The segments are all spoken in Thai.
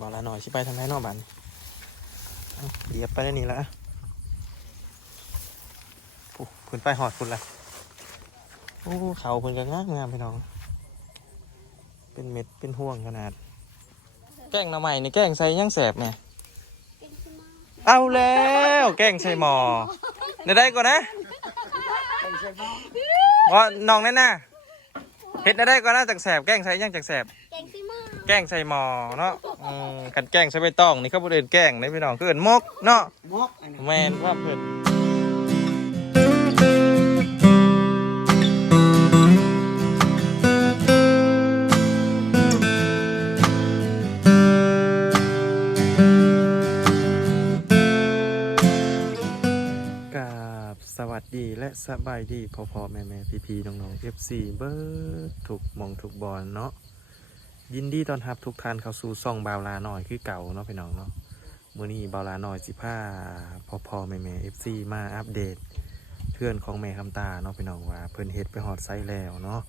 บอกละหน่อยสิไปทางไหนเนอกบ้านเอาเหยียบไปได้นี่ละปุ๊บคุณไปหอดคุณละโอ้เขาคุณก็งามงามพี่น้อง เป็นเม็ดเป็นห่วงขนาด แกล้งหน่อใหม่นี่แกล้งใส่ยังแสบเนี่ยเอาแล้วแกล้งใส่หมอได้ได้ก่อนนะว่าน้องแน่น่ะเฮ็ดได้ได้ก่อนนะจากแสบแกล้งใส่ยังจากแสบเก่งสิมา แกล้งใส่หมอเนาะอืมกันแกล้งใส่ใบตองนี่เขาบ่เดินแกล้งนี่พี่น้องคือเอิ้นมกเนาะ มกอันนั้นแม่นว่าเพิ่นกับสวัสดีและสบายดีพ่อพ่อแม่แม่พี่พี่น้องน้อง FC เบิร์ดถูกหมองถูกบอลเนาะ ยินดีต้อนรับทุกท่านเข้าสู่ซ่องบาวลาหน่อยคือเก่าเนาะพี่น้องเนาะมื้อนี้บาวลาหน่อยสิพาพ่อพ่อแม่แม่ FC มาอัปเดต เพื่อนของแม่คำตาเนาะพี่น้องว่าเพิ่นเฮ็ดไปฮอดไซแล้วเนาะ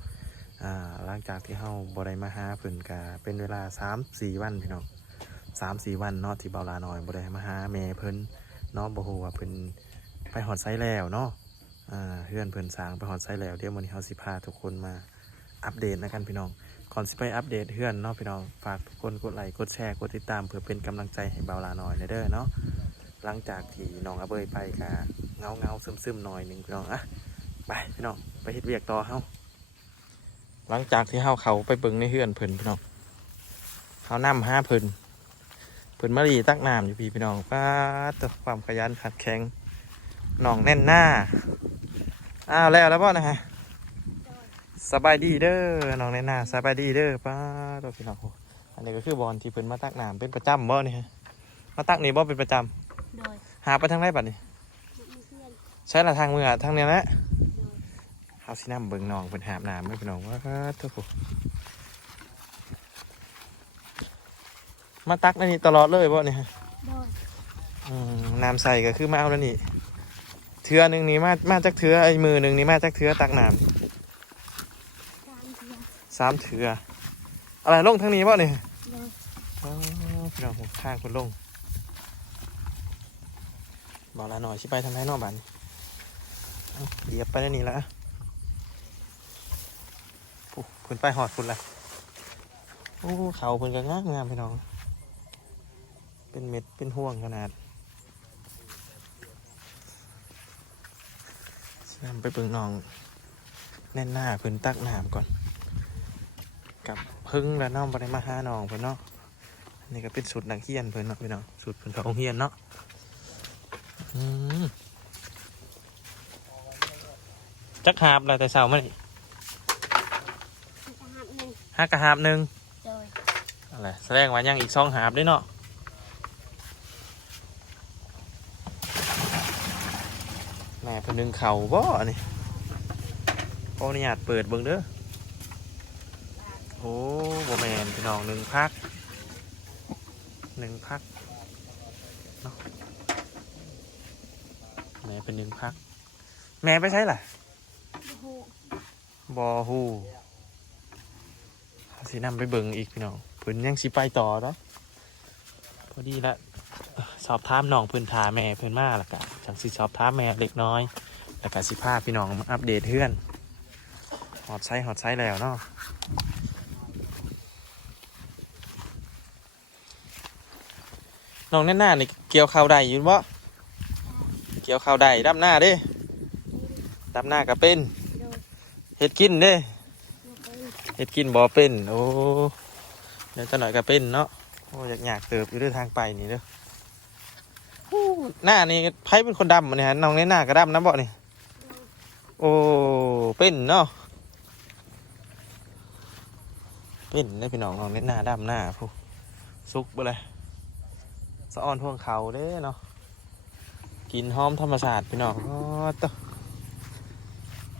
อ่าหลังจากที่เฮาบ่ได้มาหาเพิ่นก็เป็นเวลา 3-4 วันพี่น้อง3-4 วันเนาะที่บาวลาหน่อยบ่ได้มาหาแม่เพิ่นเนาะบ่ฮู้ว่าเพิ่นไปฮอดไซแล้วเนาะอ่าเพื่อนเพิ่นสางไปฮอดไซแล้วเดี๋ยวมื้อนี้เฮาสิพาทุกคนมาอัปเดตนะกันพี่น้อง ก่อนสิไปอัปเดตเพื่อนเนาะพี่น้องฝากทุกคนกดไลค์กดแชร์กดติดตามเพื่อเป็นกำลังใจให้เบาลาหน่อยเด้อเนาะหลังจากที่น้องอาเบยไปกะเงาเงาซึมซึมหน่อยหนึ่งพี่น้องอะไปพี่น้องไปเฮ็ดเวียกต่อเฮาหลังจากที่เฮาเขาไปเบิ่งในเฮือนเพิ่นพี่น้องเฮานํห้าเพิ่นเพิ่นมารีตักน้ำอยู่พี่พี่น้องป้าตัวความขยันขัดแข็งน้องแน่นหน้าอ้าวแล้วแล้วบ่นะฮะ สบายดีเด้อน้องในนาสบายดีเด้อป้าตัวพี่น้องโอ้อันนี้ก็คือบอลที่เพิ่นมาตักน้ำเป็นประจำบ่นี่ฮะมาตักนี่บ่เป็นประจำโดยหาไปทางไหนบัดนี้มีเพื่อนใช้ละทางมืออะทางเนี้ยนะเฮาสินำเบิ่งน้องเพิ่นหาบน้ำไม่พี่น้องว่าตัวผู้มาตักในนี่ตลอดเลยบ่นี่ฮะโดยอืมน้ำใส่ก็คือมาเอาแล้วนี่เทือหนึงนี่มามาจากเทือไอ้มือหนึงนี่มาจากเทือตักน้ำ สามเพื่อนสามเทืออะไรลงทางนี้บ่นี่โดยอ๋อพี่น้องผมข้างคนลงบอกละหน่อยสิไปทางไหนเนอกบ้านเอาเหยียบไปได้นี่ละปุ๊บคุณไปหอดคุณละโอ้เขาเพิ่นก็งามงามพี่น้อง เป็นเม็ดเป็นห่วงขนาดนำไปเบิ่งน้อง แน่นหน้าเพิ่นตักน้ำก่อน กับพึ่งและน้องบริมาหาน้องเพิ่นเนาะนี่ก็เป็นสูตรนักเฮียนเพิ่นเนาะพี่น้องสูตรเพิ่นของเฮียนเนาะอืมจักหาบอะไรแต่เช้ามานี่สามหนึ่งห้ากะหาบหนึ่งโดยอะไรแสดงว่ายังอีกสองหาบด้วยเนาะแม่เพิ่นนึงเข่าบ่อันนี่ขออนุญาตเปิดเบิ่งเด้อ โอ้โบแมนพี่น้องหนึ่งพักหนึ่งพักเนาะแม่เป็นหนึ่งพัก แม่ไปใช้ล่ะโอ้โบอฮูสินำไปเบิ่งอีกพี่น้องเพิ่นยังสิไปต่อเนาะพอดีละเอ่อสอบถามน้องเพิ่นทาแม่เพิ่นมาล้วก็จังสิสอบถามแม่เล็กน้อยแล้วก็สิพาพี่น้องมาอัปเดตเพื่อนฮอดไซส์ฮอดไซส์แล้วเนาะ น้องแน่นหน้านี่เกี่ยวข้าวได้อยู่บ่เกี่ยวข้าวได้ดำหน้าเด้ดำหน้าก็เป็นเฮ็ดกินเด้เป็ดกินบ่เป็นโอ้เดี๋ยวจะหน่อยก็เป็นเนาะโอ้อยากอยากเติบอยู่ด้วยทางไปนี่เด้อโอ้หน้านี่ไผเป็นคนดำเนี่ยฮะน้องในหน้าก็ดำนะบ่นี่โอ้เป็นเนาะเป็นได้พี่น้องน้องในหน้าดำหน้าผู้สุกบ่เลย สะออนท่วงเขาเด้เนาะกินหอมธรรมชาติพี่น้องอ๋อตะ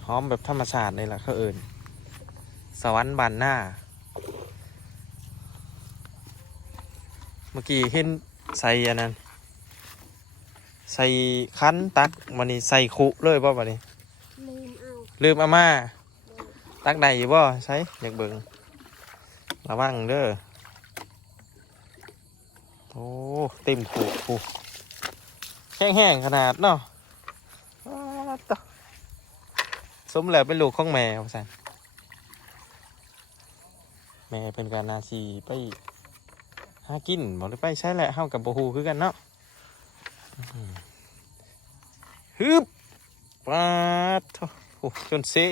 หอมแบบธรรมชาตินี่แหละเขาเอิ่นสวรรค์บานหน้า เมื่อกี้เห็นใส่อันนั้นใส่คั้นตักวันนี้ใส่คุเลยป่ะวันนี้ลืมเอาลืมอาม่าโดยตักใดอยู่บ่ใช่อยากเบิ่งระวังเด้อ โอ้เต็มถูกผูแห้งๆขนาดเนาะว้าตะสมแล้วเป็นลูกของแม่ว่าสันแม่เป็นการนาซีไปหากินบอกเลยไปใช่แหละเฮากับโบฮูคือกันเนาะฮึบปาดโถ่โอ้จนเซ่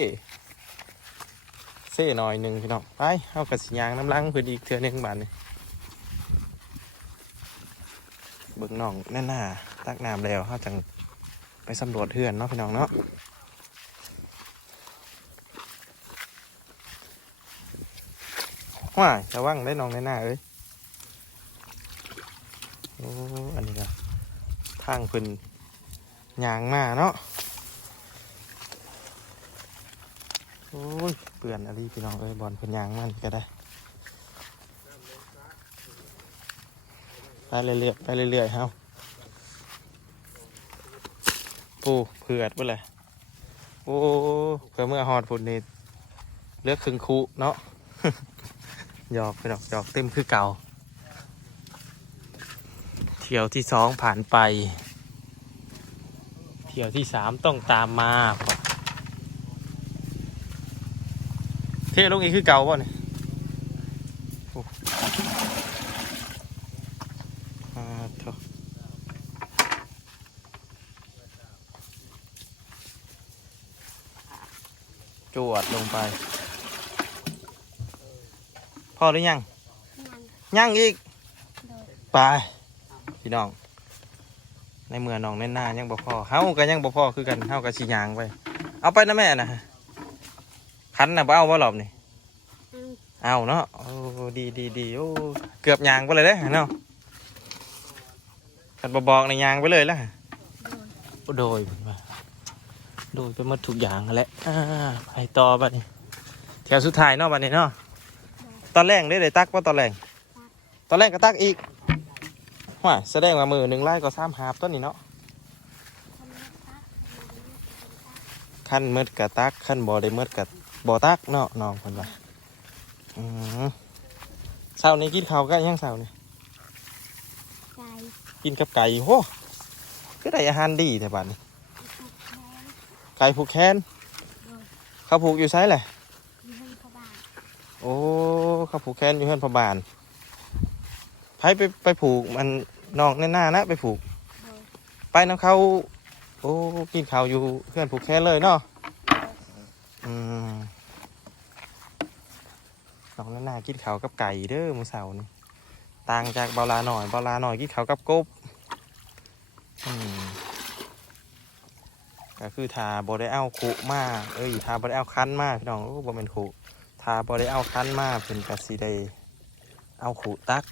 เซ่หน่อยหนึ่งพี่น้องไปเฮากับสิยางน้ำลังเพื่นอีกเทือหนึงบาทนี่ เบิ่งน้องแน่น่าตักน้ำแล้วเขาจังไปสำรวจเฮือนเนาะพี่น้องเนาะว้ายระวังได้น้องแน่น่าเอ้ยโอ้อันนี้ก็ทางเพิ่นยางมาเนาะโอ้ยเปื่อนอะไรพี่น้องเอ้ยบอลเพิ่นยางมันก็ได้ ไปเรื่อยๆไปเรื่อยๆเฮาปูเผือดไปเลยโอ้เพื่อเมื่อหอดพุ่นนี่เลือกครึ่งคูเนาะหยอกไปดอกหยอกเต็มคือเก่า เที่ยวที่สองผ่านไป เที่ยวที่สามต้องตามมา เที่ยวลงอีกคือเก่าป่ะเนี่ย อ่าเถอะ จวดลงไป พอหรือยัง ยังยังอีกโดยไป พี่น้อง ในเมื่อน้องแน่นหน้ายังบ่พอเฮาก็ยังบ่พอคือกันเฮาก็สิยางไป เอาไปนะแม่นะคันน่ะบ่เอาบ่หลอบนี่เอาเอาเนาะโอ้ดีดีดีโอ้เกือบยางไปเลยเด้เนาะกันบบอกในยยางไปเลยแล้วโดยโดยผมว่า โดยไปหมาทุกอย่างนั่นแหละอ่าไปต่อบัดนี้แถวสุดท้ายเนาะบัดนี้เนาะตอนแรกได้ได้ตักว่าตอนแรกตอนแรกก็ตักอีกว่าแสดงว่ามือหนึ่งไล่ก็สามหาบต้นนี้เนาะทำนักตักขั้นมืดกับตักขั้นบ่ได้มืดกับบ่ตักเนาะน้องคนว่าอืมเช้านี้กินข้าวกันยังเช้านี่ไก่กินกับไก่โหก็ได้อาหารดีแต่บัดนี้ ไก่ผูกแขนเขาผูกอยู่ไซแหละมีให้พระบาทโอ้เขาผูกแขนอยู่เพื่อนพอบานไผไปไปผูกมันนอกในหน้านะไปผูก โดยไปน้ำเขาโอ้กินข้าวอยู่เพื่อนผูกแขนเลยเนาะอืมนอกในหน้ากินข้าวกับไก่เด้อมือเสาร์นี่ต่างจากเบาลาหน่อยเบาลาหน่อยกินข้าวกับกบอืม ก็คือทาบได้เอาขุมาเอ้ยทาบได้เอาคั้นมาพี่น้องโอ้บ่เป็นขุทาบได้เอาคั้นมาเพิ่นกะสีได้เอาขุตัก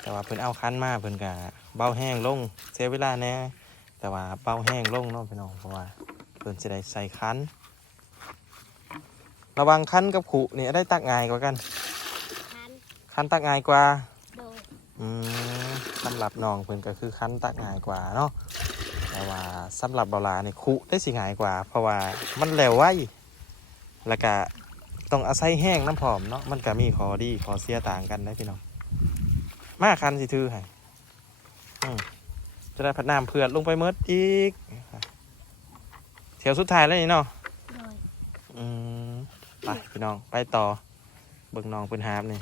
แต่ว่าเพิ่นเอาคั้นมาเพิ่นกะเบาแห้งลงเสียเวลาแหน่แต่ว่าเบาแห้งลงเนาะพี่น้องเพราะว่าเพิ่นจะได้ใส่คั้น ระวังคั้นกับขุนี่ได้ตักง่ายกว่ากัน คันคั้นตักง่ายกว่าโดยอืมสำหรับน้องเพิ่นก็คือคั้นตักง่ายกว่าเนาะ แต่ว่าสำหรับเบาลานี่ขุได้สิง่ายกว่า เพราะว่ามันเร็วไวแล้วก็ต้องอาศัยแห้งน้ำผอมเนาะมันก็มีข้อดีข้อเสียต่างกันนะพี่น้องมาคันสิถือให้อืมจะได้พัดน้ำเผือดลงไปเมิดอีกเที่ยวสุดท้ายแล้วนี่เนาะโดยอืมไปพี่น้องไปต่อเบิ่งน้องเพิ่นหาบนี่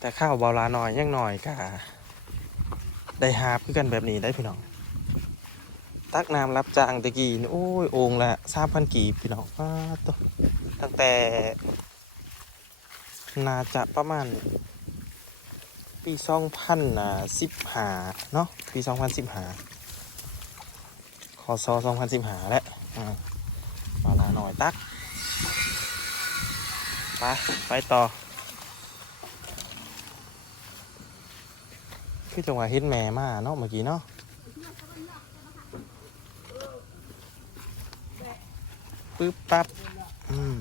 แต่ข้าวเบาลาหน่อยยังหน่อยก็ได้หาบคือกันแบบนี้ได้พี่น้อง ตักน้ำรับจ้างตะกี้นี่โอ้ยโองละสามพันกีบพี่น้องอ้าตัวตั้งแต่ น่าจะประมาณ ปีสองพันสิบห้าเนาะปีสองพันสิบห้าคอซอสองพันสิบหาแล้วอ่ามาลาหน่อยตัก ไป ไปต่อ คือจังหวะเฮ็ดแม่มาเนาะเมื่อกี้เนาะปึ๊บปั๊บอืม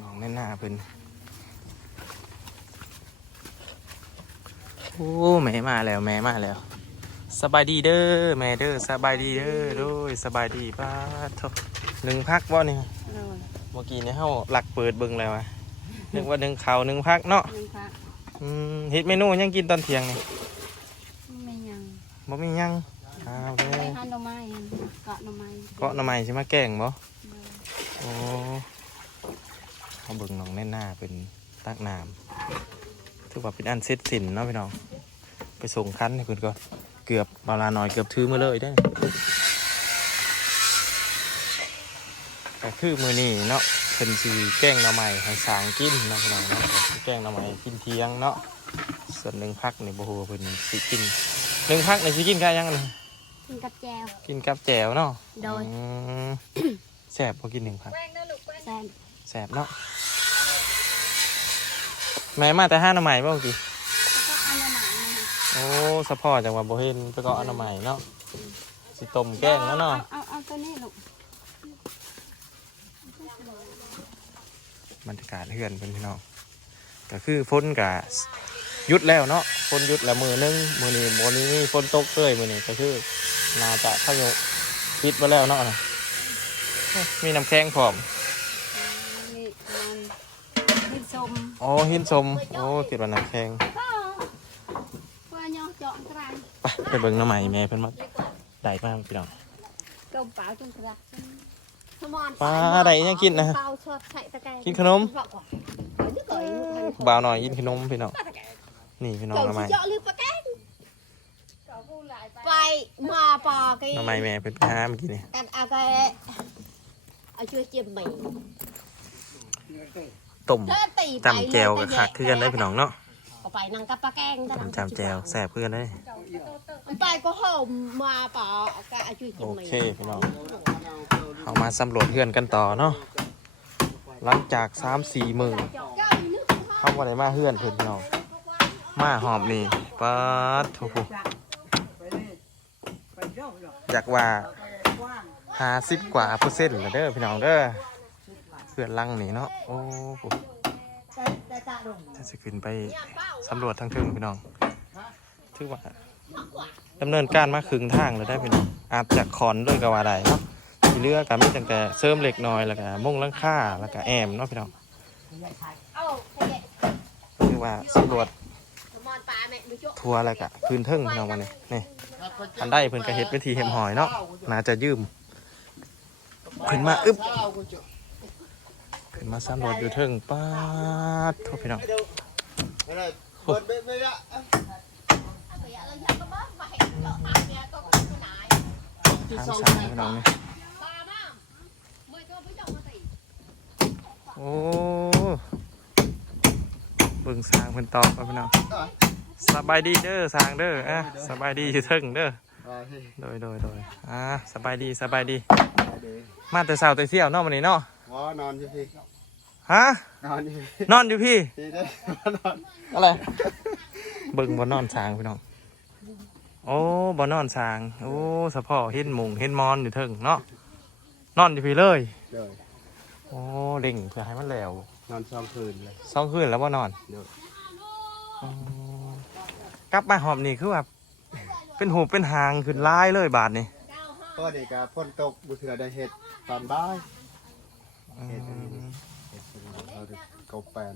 งองแน่นหน้าเพิ่นโอ้แม่มาแล้วแม่มาแล้วสบายดีเด้อแม่เด้อสบายดีเด้อโดยสบายดีป้าทหนึ่งพักบ่เนี่ยโดยเมื่อกี้เนี่ยเฮาหลักเปิดเบิ่งแล้วอะนึกว่าหนึ่งเขาวหนึ่งพักเนาะยังค่ะ อืมเฮ็ดเมนูหยังกินตอนเที่ยงนี่ไม่ยังบ่มีหยังอ้าวเด้ไปอหาหน่อไม้เกาะหน่อไม้เกาะหน่อไม้สิมาแกล้งบ่โอ้เขาเบิ่งน้องแน่นหน้าเป็นตักน้ำถือว่าเป็นอันเสร็จสิ้นเนาะพี่น้อง ไปส่งคันให้เพิ่นก่อนเกือบบาลาหน่อยเกือบถือมาเลยได้อแต่คือมื้อนี้เนาะเพิ่นสิแกล้งหน่อไม้ให้สางกินเนาะพี่น้องเนาะแกล้งหน่อไม้กินเที่ยงเนาะส่วนหนึ่งพักนี่บ่ฮู้ว่าเพิ่นสิกินหนึ่งพักนี่สิกินกันยังนี่กินกับแจว กินกับแจ่วเนาะโดย อืมแสบพอกินหนึ่งพักแซนแสบเนาะแม่มาแต่ห้าหน่อไม้บ่เมื่อกี้ แล้วก็อันละหมานะคะโอ้สะพอจังหวะบ่เห็นไปเก็เอาหน่อไม้เนาะสิต้มแกงแล้วเนาะเอาเอาตัวนี้ลูก รรยากาศเฮือนเพิ่นพี่น้องก็คือฝนกะหยุดแล้วเนาะฝนหยุดแล้วมือนึงมือนี้มื้อนี้มีฝนตกเลยมือนี้ก็คือน่าจะเข้าอยู่ปิดมาแล้วเนาะนะโอ้มีน้ำแข็งพร้อมนี่มันดินสมโอ้หินสมโอ้คิดว่าน้ำแข็งก็เพื่อย่อเจาะกลางไปไปเบิ่งหน้ำใหม่แม่เพิ่นมาได้มากพี่น้องกมเปล่าจงกระขมอน ปลาอะไรยังกินนะเปาชดใส่ตะแกรงกินขนมเอ้ยบ่าวหน่อยกินขนมพี่น้องนี่พี่น้องหน้ำใหม่เจาะหรือปลาแกงไปมาปอกีหน้ำใหม่แม่เพิ่นไปหาเมื่อกี้นี่กันเอาไปเอาช่วยเจียมหมี่ต้มเธอตีไปจำแจวกับคักคือกันได้พี่น้องเนาะเอาไปนั่งกับปลาแกงต้มจำแจวแซ่บคือกันได้ไปก็ห่มมาปอก็เอาช่วยเจียโอมหมี่เคพี่น้อง เอามาสำรวจเฮือนกันต่อเนาะหลังจาก3 4มื้อเข้าบ่ได้มาเฮือนเพิ่นหน้องมาหอมนี่ปัดโอ้โหอยากว่า50กว่าเปอร์เซ็นต์แล้วเด้อพี่น้องเด้อเพื่อนลังนี่เนาะโอ้โหจะขึ้นไปสำรวจทางเทิงพี่น้องถือว่าดำเนินการมาครึ่งทางแล้วได้พี่น้องอาจจะขอนเลยก็ว่าได้เนาะ ที่เหลือก็มีตั้งแต่เสริมเหล็กน้อยแล้วก็มุ่งหลังคาแล้วก็แอมเนาะพี่น้องเอาไปเด็ดคือว่าสำรวจขมอนปลาแม่ดูจุทัวร์แล้วก็พื้นเทิงพี่น้องวันนี้นี่อันได้เพิ่นก็เฮ็ดเป็นทีเห็มหอยเนาะน่าจะยืมขึ้นมาอึ๊บขึ้นมาสำรวจอยู่เทิงป๊าดโทษพี่น้องเปิดไม่ไม่ละทางสายพี่น้องนี่โอ้เบิ่งสร้างเพิ่นตอบครับพี่น้องสบายดีเด้อสร้างเด้ออะสบายดีอยู่เทิงเด้ออ่าที่โดยโดยโดยอ่าสบายดีสบายดีเดี๋ยวมาแต่เช้าแต่เที่ยวเนาะวันนี้เนาะอ๋อนอนอยู่พี่ฮะนอนอยู่พี่นอนอยู่พี่ที่ได้นอนอะไรเบิ่งบ่นอนสางพี่น้องโอ้บ่นอนสาง โอ้สะพอเห็นหมุงเห็นมอนอยู่เทิงเนาะนอนอยู่พี่เลยเดี๋ยว โอ้เล่งเพื่อให้มันแล้วนอนสองคืนเลยสองคืนแล้วบ่นอนเดี๋ยวอ๋อกลับมาหอมนี่คือแบบเป็นหูเป็นหางขึ้นลายเลยบาทนี่ก็เด็กกับพ่นตกบุเถือได้เห็ดตอนบ่ายอืเห็ดอันนี้มเห็ดอันนี้เราได้กบแปน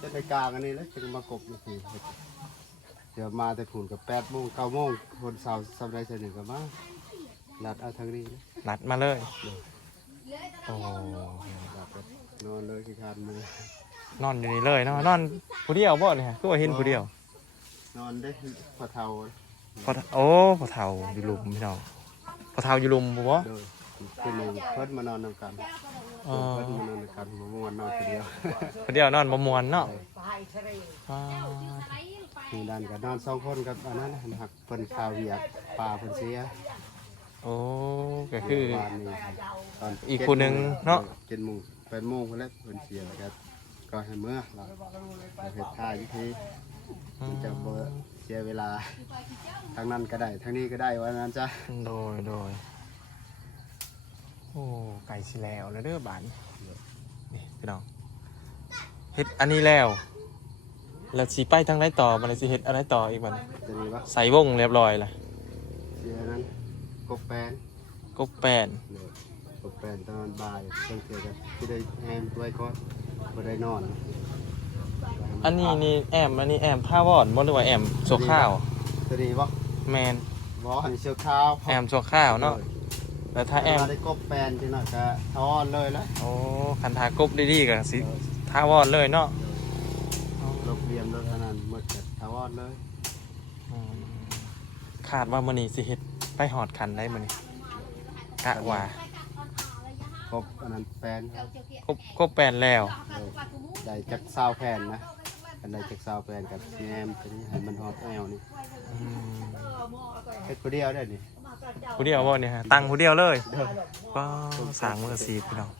จะในกลางอันนี้แล้วจึงมากบอยู่พี่เห็ดเดี๋ยวมาแต่ผุนกับแปดโมงเก้าโมงคนเสาร์สัปดาห์เสาร์หนึ่งกับมาลัดเอาทางนี้เลยนัดมาเลยโอ้ลัด ไปนอนเลยขี้คร้านมือนอนอยู่นี่เลยเนาะนอนผู้เดียวบ่เนี่ยคือว่าเห็นผู้เดียวนอนได้พอเท่าพอโอ้พอเท่าอยู่ลุมพี่น้องพอเท่าอยู่ลุมบ่บ่เดินคืนหนึ่งเพิ่นมานอนนำกันอ๋อเพิ่นมานอนนำกันมามวนนอนคนเดียวผู้เดียวนอนบ่มวนเนาะอ่ามีด้านกับนอนสองคนกับอันนั้นนะครับเพิ่นข่าวเวียกปลาเพิ่นเสีย โอ้ก็คือวานนี้ตอนอีกคนหนึ่งเนาะ เจ็ดโมงแปดโมงเพิ่นแล้วเพิ่นเสียแล้วก็ก็ให้เมื่อเราเราเฮ็ดท่าอยู่ที่มันจะบ่เสียเวลาทางนั้นก็ได้ทางนี้ก็ได้ว่านั้นจ้ะโดยโดยโอ้ไก่สิแล้วแล้วเด้อบานนี่พี่น้องเฮ็ดอันนี้แล้วแล้วสิไปทางไหนต่อมันเลยสิเฮ็ดอะไรต่ออีกมันจะมีว่าใส่วงเรียบร้อยละเสียนั้น กบแปนกบแปนเนอะกบแปแปนตอนบ่ายเพิ่งเจอกันที่ได้แฮมไว้ก่อนบ่ได้นอนอันนี้นี่แอมอันนี้แอมท่าวอนบ่หรือว่าแอมโซข้าวตัวนี้บ่แมนบ่หันเชือกข้าวแอมโซข้าวเนาะแล้วถ้าแอมเวลได้กบแปนจังหน่อยก็ทอนเลยละโอ้คันทากบดีๆก็สิท่าวอนเลยเนาะลบเรียมรถอันนั้นหมดก็ทอนเลยอืมขาดว่ามื้อนี้สิเฮ็ด ไปหอดคันได้มื้อนี้กะว่ากบอันนั้นแปนครับกบกบแปลนแล้วได้จักซาวแผ่นนะกันได้จักซาวแผ่นกับซีแอมตัวนี้ให้มันฮอดแอลนี่อืมเฮ็ดคนเดียวได้นี่ผู้เดียวบ่เนี่ยฮะตั้งผู้เดียวเลยก็สร้างมือสีพี่น้อง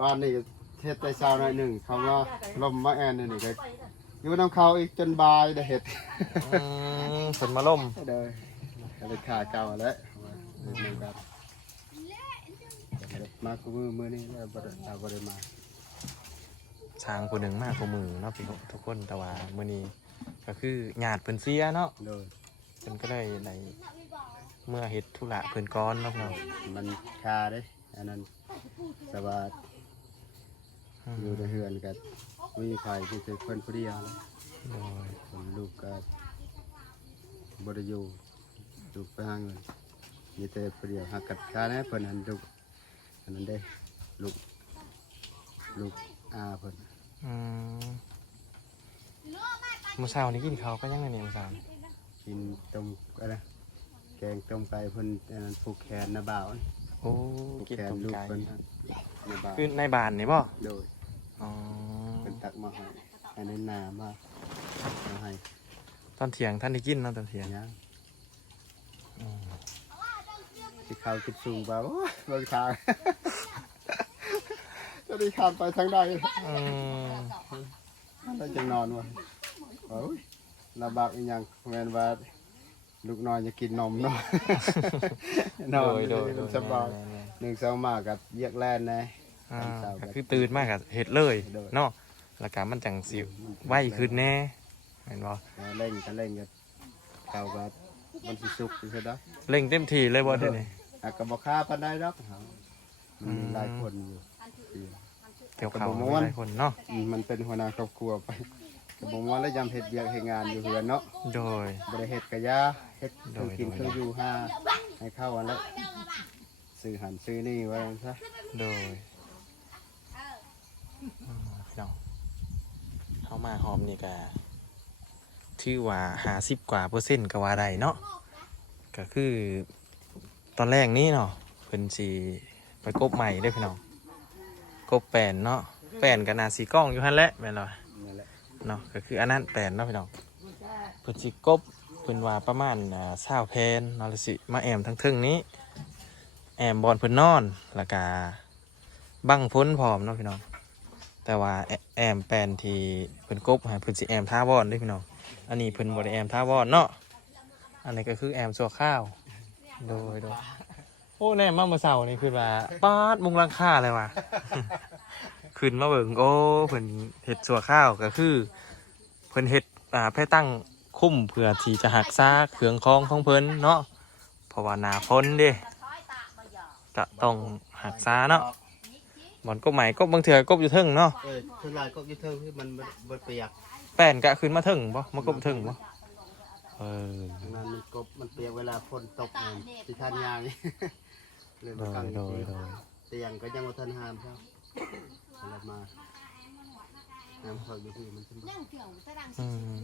ตอนนี้ก็เฮ็ดไปซาวหน่อยหนึงเขาก็ลมมาแอนนี่ก็อยู่น้ำเขาอีกจนบายได้เฮ็ดอืมฝนมาล่มเด้อก็ เลยขาเก่าแล้วเหมือนกันมาคุมือมือนี้แล้วบ่ได้เอาบ่ได้มาช้างผู้หนึ่งมากกว่ามือเนาะพี่ทุกคนแต่ว่ามื้อนี้ก็คือญาติเพิ่นเสียเนาะโดยเพิ่นก็เลยในเมื่อเฮ็ดธุระเพิ่นก่อนเนาะพี่น้องมันคาเด้อันนั้นสบายอืมอยู่ในเฮือนกันมีใครที่คือเพิ่นผู้เดียวนะโดยผมลูกก็บริยู ลูกไปหาเงินมีแต่ผู้เดียวหากัดคาแน่เพิ่นหันลูกอันนั้นเด้ลูกลูกอาเพิ่นอืมมื้อเช้านี้กินข้าวก็ยังไงเนี่ยมื้อเช้านี่กินต้มอะไรนะแกงต้มไก่เพิ่นอันนั้นผูกแขนนาบ่าวนี่โอ้ผูกกินแขนต้มลูกไก่เพิ่นนาบ่าวคือในบ้านนี่บ่โดยอ๋อเพิ่นตักมาให้อันนั้นนามามาให้ตอนเที่ยงท่านได้กินเนาะตอนเที่ยง ยังอืม สิเข้าจุดสูงบ่าโอ้ยเบิ่งทางจะได้ข้ามไปทางใดอืมเราจะนอนวะโอ้ยลำบากอีกอย่างแมนว่าลูกนอนจะกินนมเนาะนอนโดยโดยโดยสบายแม่นๆหนึ่งสองมากกับเยียกแล่นนะๆอ่าเช้าก็ก็คือตื่นมากกับเฮ็ดเลยโดยเนาะแล้วก็มันจังสิไวขึ้นแน่เห็นบ่แล้วเล่นกันเล่นกันเก่ากับ มันสิสุกอยู่ใช่ไหมเร่งเต็มที่เลยบ่เดี๋ยวนี้อากระบอกค่าปันได้ดอกมันมีหลายคนอยู่เกี่ยวข้าวกระบอกม้วนหลายคนเนาะอืมมันเป็นหัวหน้าครอบครัวไปกระบอกว่าแล้วยำเห็ดเบียกเห็ดงานอยู่เหือนเนาะโดยบริเห็ดกะยาเห็ดโดเครื่องยกินเครื่องอยู่ห้าให้เข้าวันละซื้อหันซื้อนี่ไว้ซะโดยอืมพี่น้องเข้ามาหอมนี่ก็ ถือว่าหาสิบกว่าเปอร์เซ็นต์ก็ว่าได้เนาะก็คือตอนแรกนี้เนาะเพิ่นสิไปกบใหม่ได้อพี่น้องกบแปนเนาะแปนกับนาสีกล้องอยู่หั่นแหละแม่นบ่นั่นแหละเนาะก็คืออันนั้นแปลนเนาะพี่น้องเพิ่นสิกบเพิ่นว่าประมาณอ่า20แพนเนาะแล้วสิมาแอมทั้งเทึงนี้ แอมบอลเพิ่นนอนแล้วก็บังพ้นพร้อมเนาะพี่น้องแต่ว่าแอแอมแปลนที่เพิ่นกบให้เพิ่นสิแอมท่าวอนเด้อพี่น้อง อันนี้เพิ่นบ่ได้แอมท่าวอนเนาะ อันนี้ก็คือแอมสัวข้าว โดยโดยโอ้แน่มาเมื่อเช้านี่คือว่าปาดมุงหลังคาเลยว่ะ ขึ้นมาเบิ่งโอ้เพิ่นเฮ็ดสัวข้าวก็คือ เพิ่นเฮ็ดอ่าเพื่อตั้งคุ้มเพื่อที่จะหักซากเครื่องคองของเพิ่นเนาะเพราะว่าหนาพ้นเด้ก็ต้องหักซาเนาะบอนก็ใหม่ก็บางเถื่อกบอยู่เทึงเนาะเออทุลายก็ยึดเทิงที่มันบดเปียก แป้นกะขึ้นมาเทึงบ่มากบเทึงบ่เออทางนั้นมันกบมันเปียกเวลาฝนตกเนี่ยที่ท่านยางนี่ เลยโดมายกังโดยโดย เตียงก็ยังมาทันหามครับแล้วมาน้ำเขาอยู่ที่มันจะมาอืม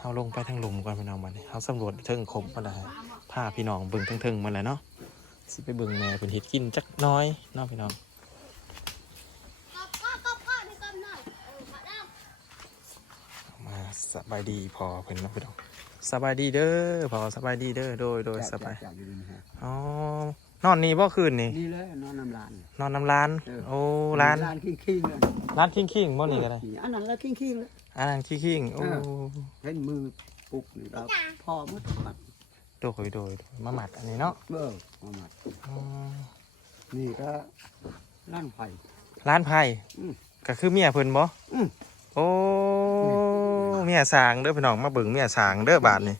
เอาลงไปทางหลุมก่อนพี่น้องมาเนี่ยเอาสำรวจเทึงคมมาได้พาพี่น้องเบิ่งทั้งเทึงมาเลยเนาะสิไปเบิ่งแม่เพิ่นเฮ็ดกินจักหน้อยเนาะพี่น้อง มา สบายดีพอเพิ่นเนาะพี่น้องสบายดีเด้อพอสบายดีเด้อโดยโดยสบายจากอยู่นี่ฮะอ๋อนอนนี่บ่คืนนี่นี่เลยนอนน้ำลาน นอนน้ำร้าน เออ โอ้ร้านลานคิงๆเลยร้านคิงคิงบ่นี่ก็ได้อันนั้นแล้วคิงๆเลย อ่านคิงคิงโอ้เอ เห็นมือปุกนี่ครับพ่อมุดมัดโดยโดยโดยมาหมัดอันนี้เนาะเบอร์มามัดอืมนี่ก็ร้านไผ่ ร้านไผ่อืมก็คือเมียเพิ่นบ่อืม โอ้เมียสางเด้อพี่น้องมาเบิ่งเมียสางเด้อบาดนี่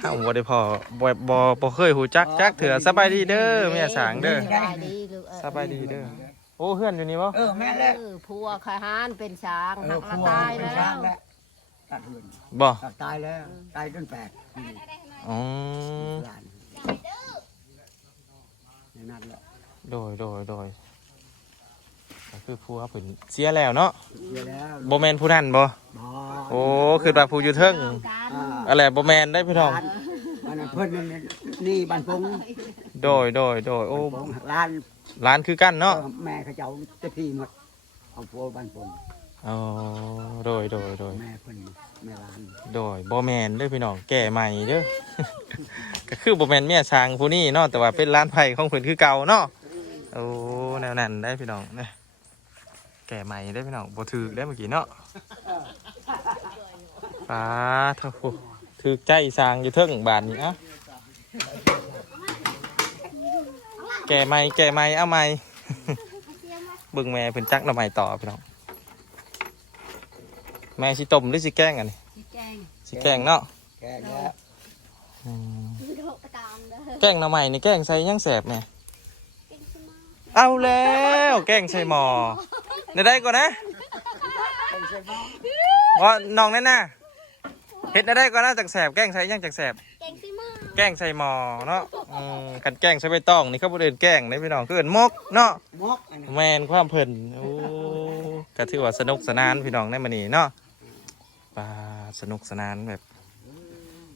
เฮาบ่ได้พอบ่บ่บ่เคยหูจักจักเถื่อสบายดีเด้อแม่สางเด้อสบายดีลูกเออสบายดีเด้อโอ้เฮือนอยู่นี่บ่เออแม่แล้วเออผัวขหานเป็นช้างเอหัอกละพัวตายเป็นแล้ช้างวแล้วตัดหืนบ่ตัดตายแล้วตายจนแปดอ๋อหลานในนั้นแหละโดยโดยโดย ก็คือผู้ว่าเพิ่นเสียแล้วเนาะเสียแล้วบ่แม่นผู้นั้นบ่บ่โอ้คือว่าผู้อยู่เทิงอ่าอะไรบ่แม่นได้พี่น้อง ร้านอันนั้นเพิ่นนั่นนี่บ้านพงโดยโดยโดยโอ้พงร้านร้านคือกันเนาะเออแม่เขาเจ้าจะพี่หมดเอาพัวบ้านพงอ๋อโดยโดยโดยแม่เพิ่นแม่ร้านโดยบ่แม่นเด้อพี่น้องแก่ใหม่เด้อ ก็คือบ่แม่นเมียช้างผู้นี้เนาะแต่ว่าเป็นร้านไผ่ของเพิ่นคือเก่าเนาะโอ้แนวนั้นได้พี่น้องเนี่ย แก่ใหม่ได้อพี่น้องบ่ถูกได้อเมื่อกี้เนาะป้าเท่าผู้ถูกใจสร้างอยู่เทิงบานนี้เอะแก่ใหม่แก่ใหม่เอาใหม่เบิ่งแม่เพิ่นจักหน่อใหม่ต่อพี่น้องแม่สิต้มหรือสิแกล้งอันนี้แกงสิแกล้งเนาะแกแล้วอืมแกล้งหน่อใหม่นี่แกล้งใส่หยังแสบเนี่ยเอาแล้วแกล้งใส่หมอ ได้ได้ก่อนนะว่าน้องแน่น่ะเฮ็ดได้ได้ก่อนนะจักแสบแกล้งใส่หยังจักแสบแกล้งใส่หมอเนาะอืมกันแกล้งใส่ใบตองนี่เขาบ่เดินแกล้งนี่พี่น้องคือเอิ้นมกเนาะมกอันนั้นแมนความเพลินโอ้ก็ถือว่าสนุกสนานพี่น้องในมื้อนี้เนาะปลาสนุกสนานแบบ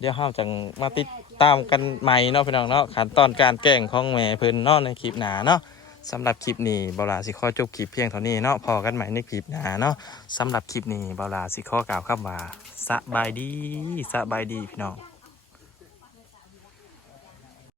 เดี๋ยวเฮาจังมาติดตามกันใหม่เนาะพี่น้องเนาะขั้นตอนการแกล้งของแม่เพิ่นเนาะในคลิปหน้าเนาะ สำหรับคลิปนี้เบาลาสิข้อจบคลิปเพียงเท่านี้เนาะพอกันใหม่ในคลิปหน้าเนาะสำหรับคลิปนี้เบาลาสิข้อกล่าวคำว่าสบายดีสบายดีพี่น้อง